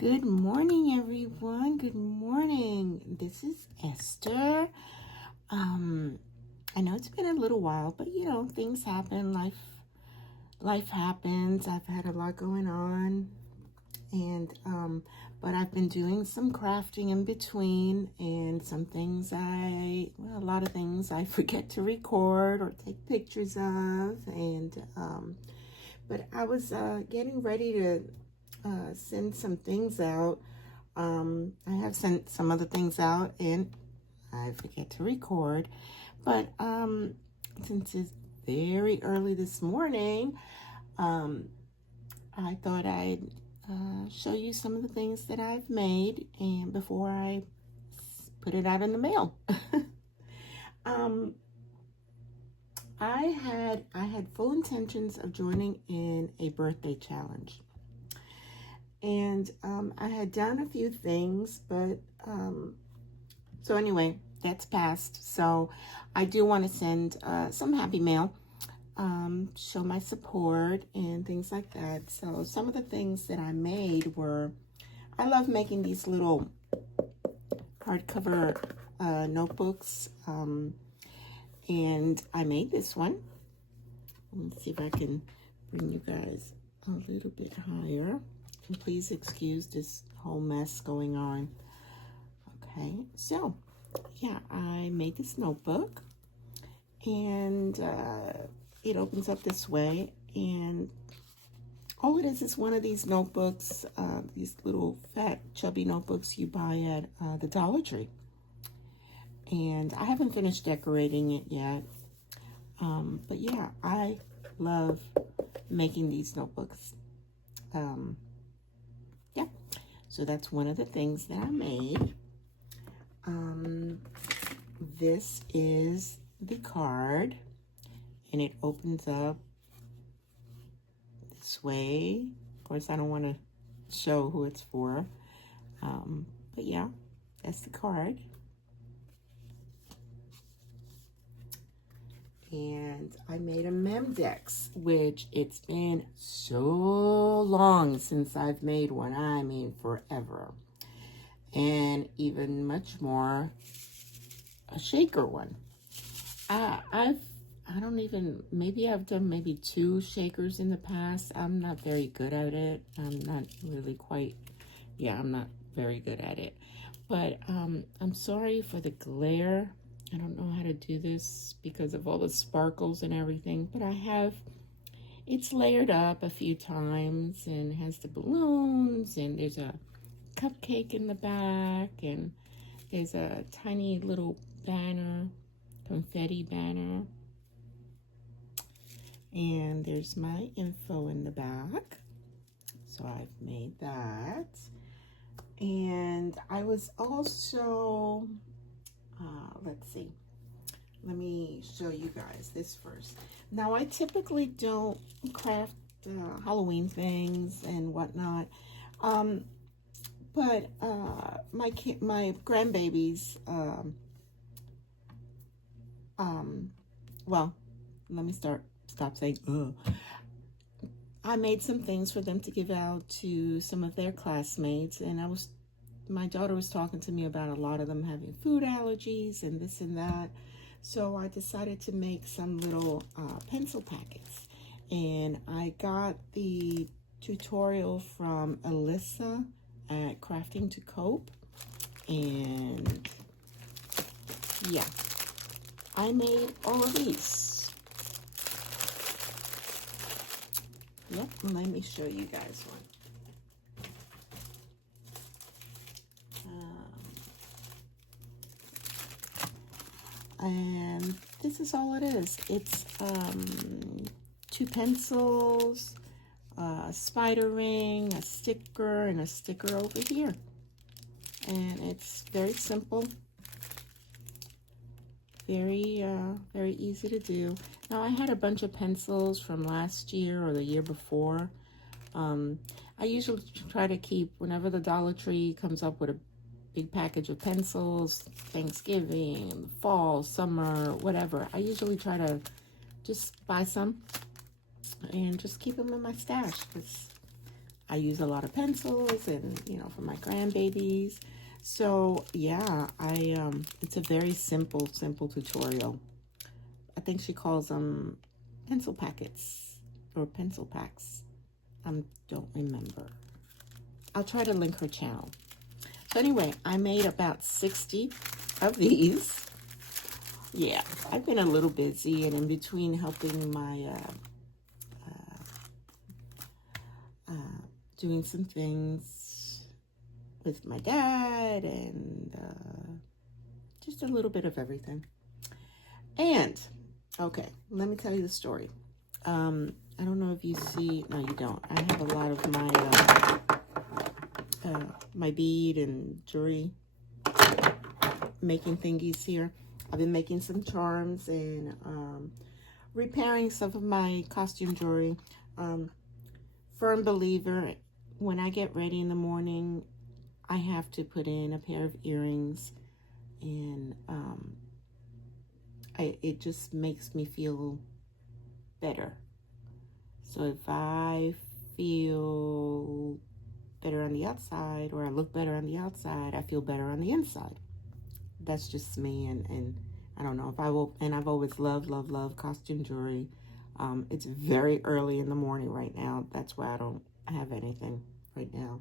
Good morning, everyone. Good morning. This is Esther. I know it's been a little while, but things happen. Life happens. I've had a lot going on, and but I've been doing some crafting in between, and a lot of things I forget to record or take pictures of, and but I was getting ready to send some things out. I have sent some other things out and I forget to record, but since it's very early this morning, I thought I'd show you some of the things that I've made and before I put it out in the mail. I had full intentions of joining in a birthday challenge. And I had done a few things, but so anyway, that's passed. So I do want to send some happy mail, show my support and things like that. So some of the things that I made were, I love making these little hardcover notebooks, and I made this one. Let me see if I can bring you guys a little bit higher. Please excuse this whole mess going on. Okay, so yeah, I made this notebook, and it opens up this way, and all it is one of these notebooks, these little fat chubby notebooks you buy at the Dollar Tree. And I haven't finished decorating it yet, but yeah, I love making these notebooks. Yeah, so that's one of the things that I made. This is the card, and it opens up this way. Of course, I don't want to show who it's for, but yeah, that's the card. And I made a Memdex, which it's been so long since I've made one. I mean, forever. And even much more, a shaker one. Maybe I've done maybe 2 shakers in the past. I'm not very good at it. I'm not very good at it. But I'm sorry for the glare. I don't know how to do this because of all the sparkles and everything, but it's layered up a few times and has the balloons, and there's a cupcake in the back, and there's a tiny little banner, confetti banner, and there's my info in the back. So I've made that. And I was also, let's see, let me show you guys this first. Now, I typically don't craft Halloween things and whatnot, but my grandbabies, well, let me stop saying I made some things for them to give out to some of their classmates, and my daughter was talking to me about a lot of them having food allergies and this and that. So I decided to make some little pencil packets. And I got the tutorial from Alyssa at Crafting to Cope. And yeah, I made all of these. Yep, let me show you guys one. And this is all it is. It's 2 pencils, a spider ring, a sticker, and a sticker over here. And it's very simple, very easy to do. Now, I had a bunch of pencils from last year or the year before. I usually try to keep, whenever the Dollar Tree comes up with a big package of pencils, Thanksgiving, fall, summer, whatever, I usually try to just buy some and just keep them in my stash because I use a lot of pencils and, you know, for my grandbabies. So yeah, it's a very simple tutorial. I think she calls them pencil packets or pencil packs. I don't remember. I'll try to link her channel. So anyway, I made about 60 of these. Yeah, I've been a little busy, and in between helping my doing some things with my dad, and just a little bit of everything. And okay, let me tell you the story. I don't know if you see. No, you don't. I have a lot of my bead and jewelry making thingies here. I've been making some charms and repairing some of my costume jewelry. Firm believer, when I get ready in the morning, I have to put in a pair of earrings, and it just makes me feel better. So if I feel better on the outside, or I look better on the outside, I feel better on the inside. That's just me, and I don't know if I will. And I've always loved costume jewelry. It's very early in the morning right now. That's why I don't have anything right now.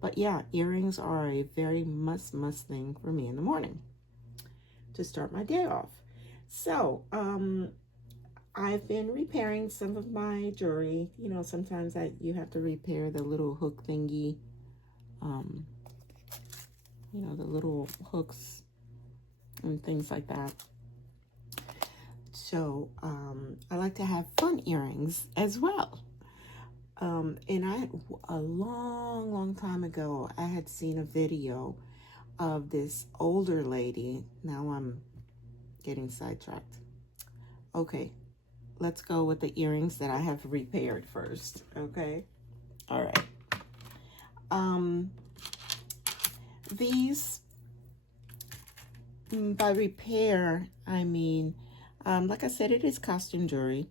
But yeah, earrings are a very must thing for me in the morning to start my day off. So I've been repairing some of my jewelry. You know, sometimes you have to repair the little hook thingy. You know, the little hooks and things like that. So I like to have fun earrings as well. And a long time ago, I had seen a video of this older lady. Now I'm getting sidetracked. Okay, let's go with the earrings that I have repaired first. Okay, all right. These, by repair, I mean, like I said, it is costume jewelry.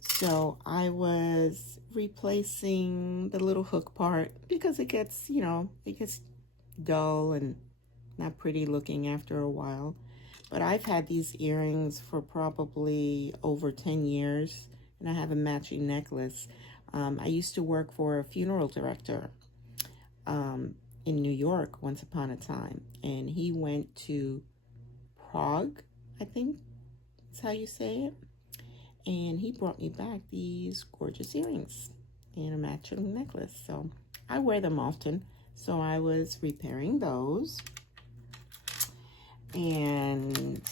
So I was replacing the little hook part because it gets, you know, it gets dull and not pretty looking after a while. But I've had these earrings for probably over 10 years, and I have a matching necklace. I used to work for a funeral director in New York once upon a time, and he went to Prague, I think that's how you say it. And he brought me back these gorgeous earrings and a matching necklace. So I wear them often. So I was repairing those. And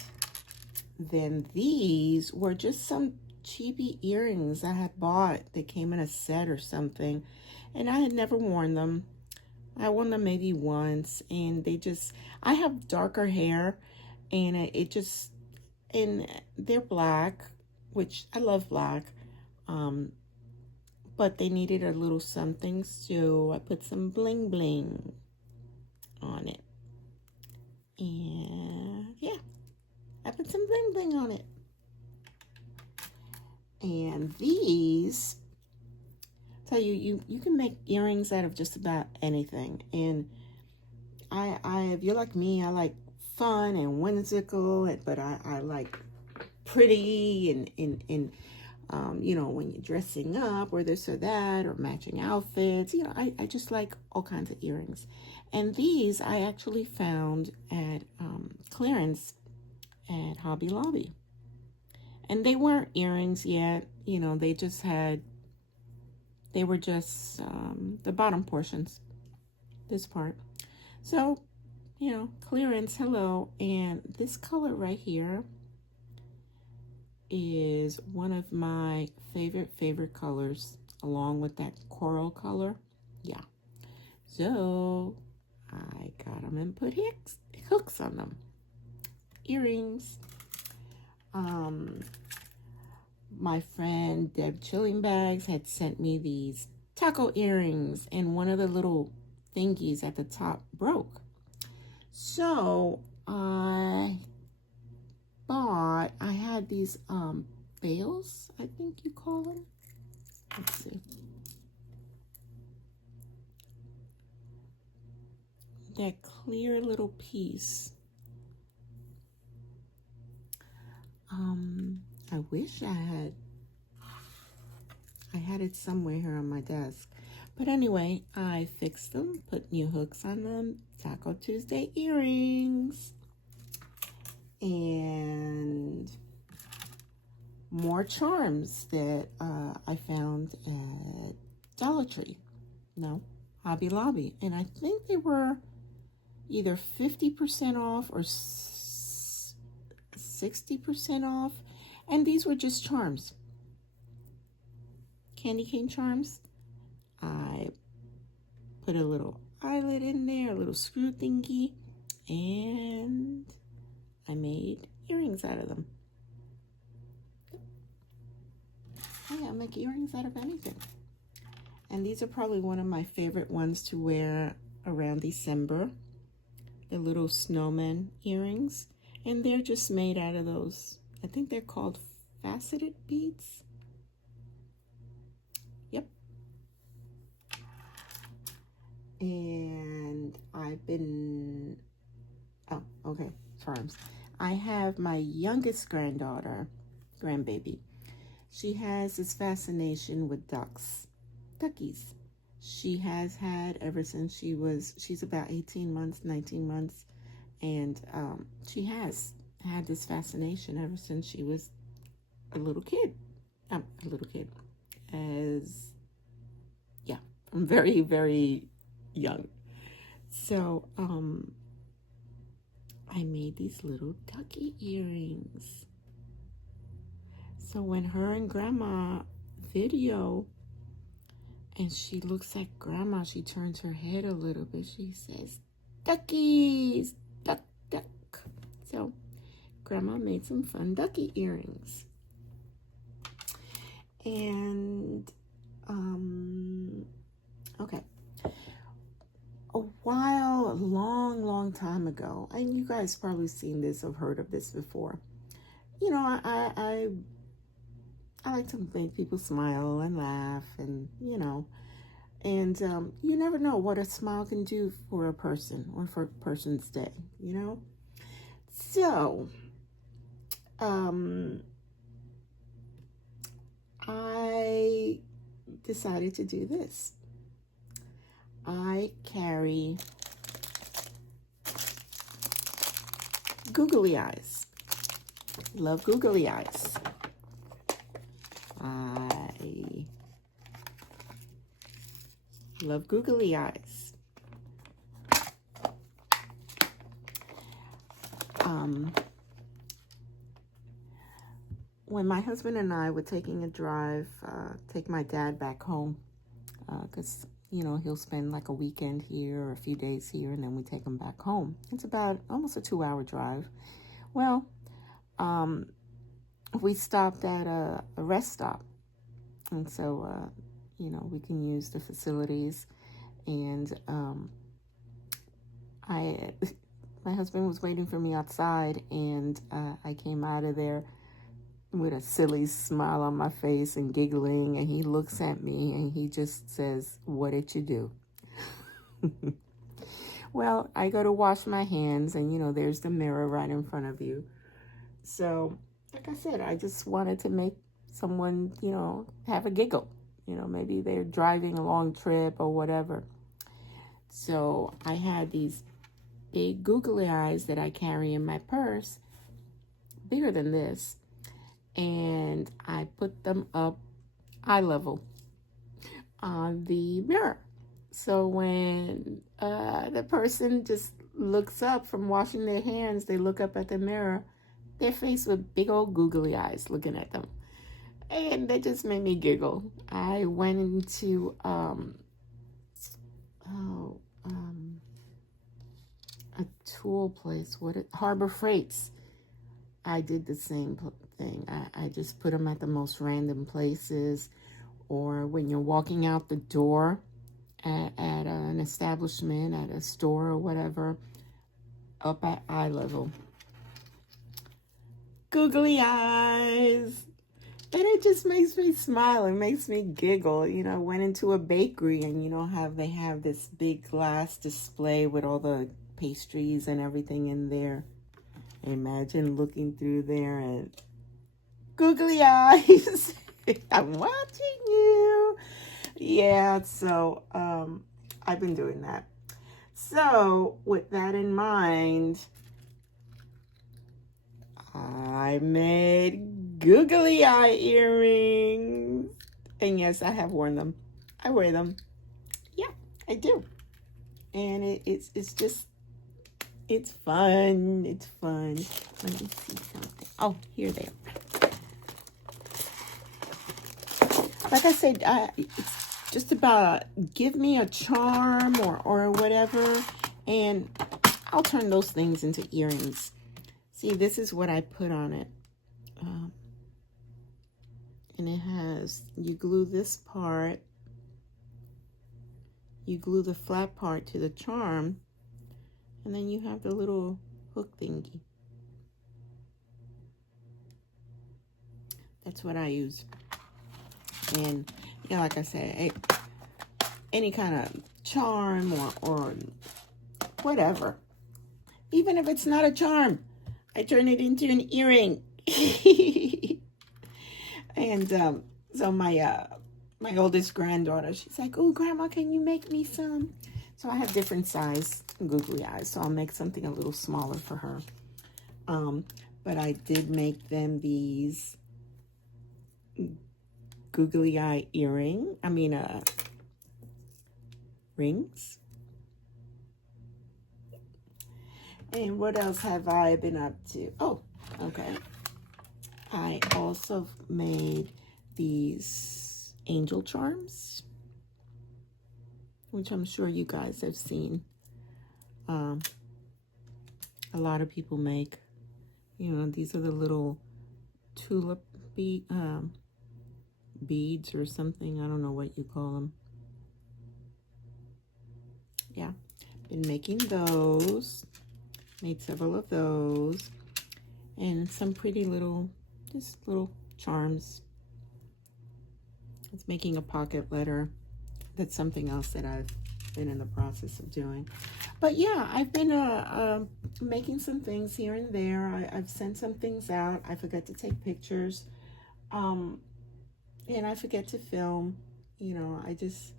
then these were just some cheapy earrings I had bought. They came in a set or something. And I had never worn them. I wore them maybe once. And they just, I have darker hair. And and they're black, which I love black, but they needed a little something, so I put some bling bling on it. And yeah, I put some bling bling on it. And these, tell you can make earrings out of just about anything. And if you're like me, I like fun and whimsical, but I like pretty and you know, when you're dressing up or this or that or matching outfits, you know, I just like all kinds of earrings. And these I actually found at clearance at Hobby Lobby. And they weren't earrings yet, you know, they were just the bottom portions, this part. So, you know, clearance, hello. And this color right here is one of my favorite colors, along with that coral color. Yeah, so I got them and put hooks on them. Earrings. My friend Deb Chilling Bags had sent me these taco earrings, and one of the little thingies at the top broke. So I had these bails, I think you call them. Let's see. that clear little piece. I wish I had it somewhere here on my desk. But anyway, I fixed them, put new hooks on them. Taco Tuesday earrings. And more charms that I found at Dollar Tree. No, Hobby Lobby. And I think they were either 50% off or 60% off. And these were just charms. Candy cane charms. I put a little eyelet in there, a little screw thingy, and I made earrings out of them. I make earrings out of anything. And these are probably one of my favorite ones to wear around December. The little snowman earrings. And they're just made out of those, I think they're called faceted beads. Yep. And I've been, oh, okay, charms. I have my youngest grandbaby. She has this fascination with duckies. She has had ever since she's about 18 months, 19 months. And she has had this fascination ever since she was a little kid. I'm very, very young. So I made these little ducky earrings. So when her and Grandma video, and she looks at Grandma, she turns her head a little bit. She says, "Duckies, duck, duck." So Grandma made some fun ducky earrings. And, okay. A long time ago, and you guys probably seen this or heard of this before. You know, I like to make people smile and laugh, and you know, and you never know what a smile can do for a person or for a person's day, you know. So I decided to do this. I carry googly eyes. Love googly eyes. I love googly eyes. When my husband and I were taking a drive, take my dad back home, because you know, he'll spend like a weekend here or a few days here, and then we take him back home. It's about almost a 2-hour drive. Well, we stopped at a rest stop, and so you know, we can use the facilities. And my husband was waiting for me outside, and I came out of there with a silly smile on my face and giggling, and he looks at me and he just says, "What did you do?" Well, I go to wash my hands, and you know, there's the mirror right in front of you. So, like I said, I just wanted to make someone, you know, have a giggle. You know, maybe they're driving a long trip or whatever. So I had these big googly eyes that I carry in my purse, bigger than this. And I put them up eye level on the mirror. So when the person just looks up from washing their hands, they look up at the mirror, they're faced with big old googly eyes looking at them. And that just made me giggle. I went into a tool place, Harbor Freights. I did the same thing. I just put them at the most random places, or when you're walking out the door at an establishment, at a store or whatever, up at eye level. Googly eyes. And it just makes me smile. It makes me giggle. You know, went into a bakery and you know how they have this big glass display with all the pastries and everything in there. Imagine looking through there and googly eyes. I'm watching you. Yeah, so I've been doing that. So with that in mind, I made googly eye earrings. And yes, I have worn them. I wear them. Yeah, I do. And it's just, it's fun. It's fun. Let me see something. Oh, here they are. Like I said, it's just about give me a charm or whatever, and I'll turn those things into earrings. See, this is what I put on it. And it has, you glue this part, you glue the flat part to the charm, and then you have the little hook thingy. That's what I use. And yeah, like I said, any kind of charm or whatever. Even if it's not a charm, I turn it into an earring. And so my oldest granddaughter, she's like, "Oh, Grandma, can you make me some?" So I have different size googly eyes, so I'll make something a little smaller for her. But I did make them these googly eye rings. And what else have I been up to? Oh, okay. I also made these angel charms, which I'm sure you guys have seen. A lot of people make, you know, these are the little tulip beads or something. I don't know what you call them. Yeah, been making those. Made several of those. And some pretty little, just little charms. It's making a pocket letter. That's something else that I've been in the process of doing. But yeah, I've been making some things here and there. I've sent some things out. I forgot to take pictures. And I forget to film. You know, I just,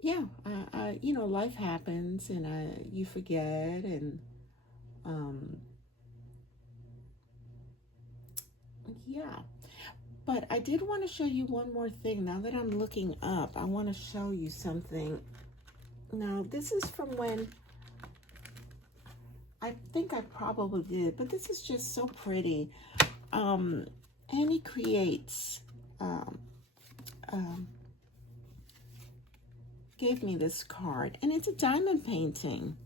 yeah, you know, life happens and you forget, and yeah. But I did want to show you one more thing. Now that I'm looking up, I want to show you something. Now, this is from when, I think I probably did, but this is just so pretty. Annie Creates gave me this card, and it's a diamond painting.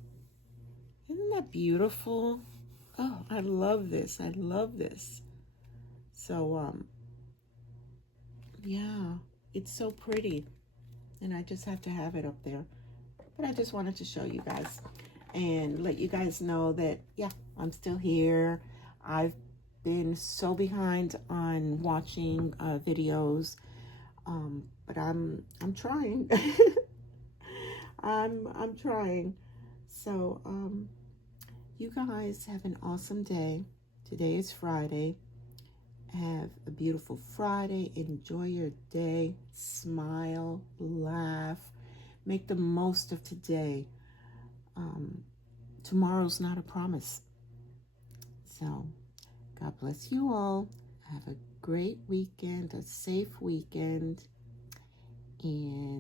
Isn't that beautiful? Oh, I love this. I love this. So, yeah, it's so pretty, and I just have to have it up there. But I just wanted to show you guys and let you guys know that, yeah, I'm still here. I've been so behind on watching videos, but I'm trying. I'm trying. So, you guys have an awesome day. Today is Friday. Have a beautiful Friday. Enjoy your day. Smile, laugh, make the most of today. Tomorrow's not a promise. So, God bless you all. Have a great weekend, a safe weekend, and